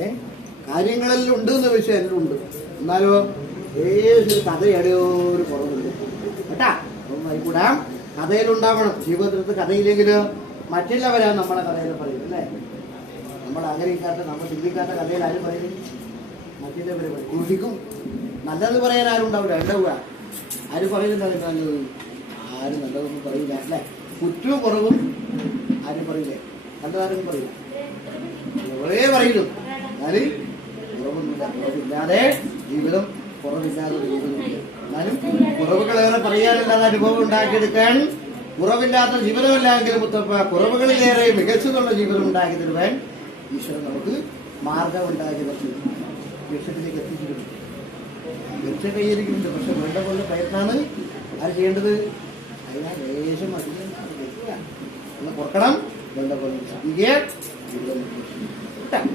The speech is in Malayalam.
ഏ? കാര്യങ്ങളെല്ലാം ഉണ്ട് എന്ന വിഷയം എല്ലാം ഉണ്ട്. എന്നാലോ ഏതൊരു കഥയുടെ ഒരു കുറവുണ്ട് കേട്ടാ? അപ്പം ആയിക്കൂടാ കഥയിലുണ്ടാവണം. ജീവിതത്തിലത്തെ കഥയില്ലെങ്കിൽ മറ്റുള്ളവരാണ് നമ്മളെ കഥയിൽ പറയുന്നത് അല്ലേ? നമ്മൾ ആഗ്രഹിക്കാത്ത നമ്മൾ ചിന്തിക്കാത്ത കഥയിൽ ആരും പറയും? മറ്റുള്ളവരെ പറയും. കുടിക്കും നല്ലത് പറയാൻ ആരും ഉണ്ടാവില്ല. ഉണ്ടാവുക ആര് പറയുന്നുണ്ടാവില്ല നല്ലത് ആരും നല്ലതൊന്നും പറയില്ല അല്ലേ? കുറ്റവും കുറവും ആരും പറയില്ലേ. നല്ലതാരും പറയില്ല. എവിടെ പറയുന്നു എന്നാലും കുറവൊന്നുമില്ല കുറവില്ലാതെ ജീവിതം കുറവില്ലാതെ ജീവിതമില്ല എന്നാലും കുറവുകളേറെ പറയാനില്ലാതെ അനുഭവം ഉണ്ടാക്കിയെടുക്കാൻ. കുറവില്ലാത്ത ജീവിതമല്ലെങ്കിലും മുത്തപ്പ കുറവുകളിലേറെ മികച്ചതുള്ള ജീവിതം ഉണ്ടാക്കി തരുവാൻ ഈശ്വരൻ നമുക്ക് മാർഗം ഉണ്ടാക്കി തരും ലക്ഷ്യത്തിലേക്ക് എത്തിച്ചിട്ടുണ്ട്. ലക്ഷ്യം കൈവരിക്കുന്നുണ്ട്. പക്ഷെ വേണ്ട പോലെ പ്രയത്നമാണ് അത് ചെയ്യേണ്ടത്? അതിനാ ലേശം അധികം. ഒന്ന് കുറക്കണം. വേണ്ട പോലെ ശ്രദ്ധിക്കുക. ജീവിതം?